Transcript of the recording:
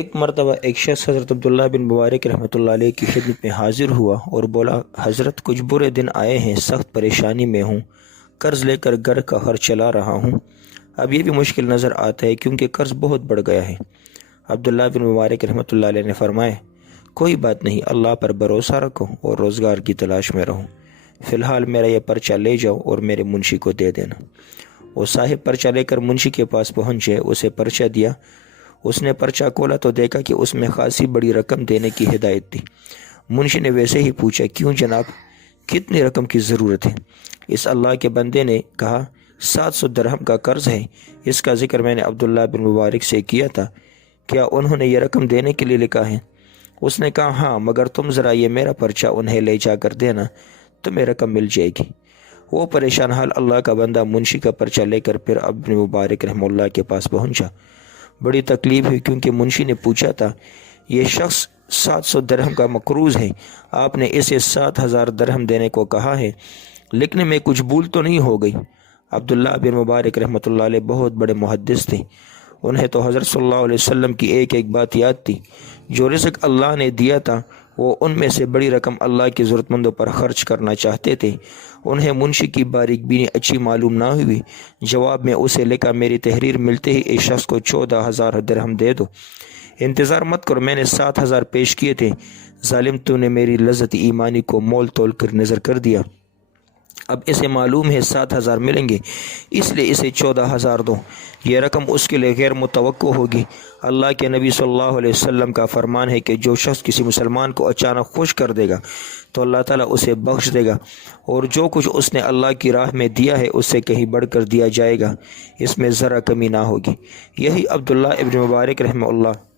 ایک مرتبہ ایک شخص حضرت عبداللہ بن مبارک رحمۃ اللہ علیہ کی خدمت میں حاضر ہوا اور بولا، حضرت کچھ برے دن آئے ہیں، سخت پریشانی میں ہوں، قرض لے کر گھر کا خرچ چلا رہا ہوں، اب یہ بھی مشکل نظر آتا ہے کیونکہ قرض بہت بڑھ گیا ہے۔ عبداللہ بن مبارک رحمۃ اللہ علیہ نے فرمایا، کوئی بات نہیں، اللہ پر بھروسہ رکھو اور روزگار کی تلاش میں رہو، فی الحال میرا یہ پرچہ لے جاؤ اور میرے منشی کو دے دینا۔ وہ صاحب پرچہ لے کر منشی کے پاس پہنچے، اسے پرچہ دیا۔ اس نے پرچہ کھولا تو دیکھا کہ اس میں خاصی بڑی رقم دینے کی ہدایت تھی۔ منشی نے ویسے ہی پوچھا، کیوں جناب، کتنی رقم کی ضرورت ہے؟ اس اللہ کے بندے نے کہا، 700 درہم کا قرض ہے، اس کا ذکر میں نے عبداللہ بن مبارک سے کیا تھا، کیا انہوں نے یہ رقم دینے کے لیے لکھا ہے؟ اس نے کہا، ہاں، مگر تم ذرا یہ میرا پرچہ انہیں لے جا کر دینا، تمہیں رقم مل جائے گی۔ وہ پریشان حال اللہ کا بندہ منشی کا پرچہ لے کر پھر ابن مبارک رحمہ اللہ کے پاس پہنچا۔ بڑی تکلیف ہوئی کیونکہ منشی نے پوچھا تھا، یہ شخص 700 درہم کا مقروض ہے، آپ نے اسے 7000 درہم دینے کو کہا ہے، لکھنے میں کچھ بھول تو نہیں ہو گئی؟ عبداللہ بن مبارک رحمۃ اللہ علیہ بہت بڑے محدث تھے، انہیں تو حضرت صلی اللہ علیہ وسلم کی ایک ایک بات یاد تھی۔ جو رزق اللہ نے دیا تھا وہ ان میں سے بڑی رقم اللہ کی ضرورت مندوں پر خرچ کرنا چاہتے تھے۔ انہیں منشی کی باریک بینی اچھی معلوم نہ ہوئی۔ جواب میں اسے لکھا، میری تحریر ملتے ہی اس شخص کو 14000 درہم دے دو، انتظار مت کرو، میں نے 7000 پیش کیے تھے، ظالم تو نے میری لذت ایمانی کو مول تول کر نظر کر دیا، اب اسے معلوم ہے 7000 ملیں گے، اس لیے اسے 14000 دو، یہ رقم اس کے لیے غیر متوقع ہوگی۔ اللہ کے نبی صلی اللہ علیہ وسلم کا فرمان ہے کہ جو شخص کسی مسلمان کو اچانک خوش کر دے گا تو اللہ تعالیٰ اسے بخش دے گا، اور جو کچھ اس نے اللہ کی راہ میں دیا ہے اس سے کہیں بڑھ کر دیا جائے گا، اس میں ذرا کمی نہ ہوگی۔ یہی عبداللہ ابن مبارک رحمہ اللہ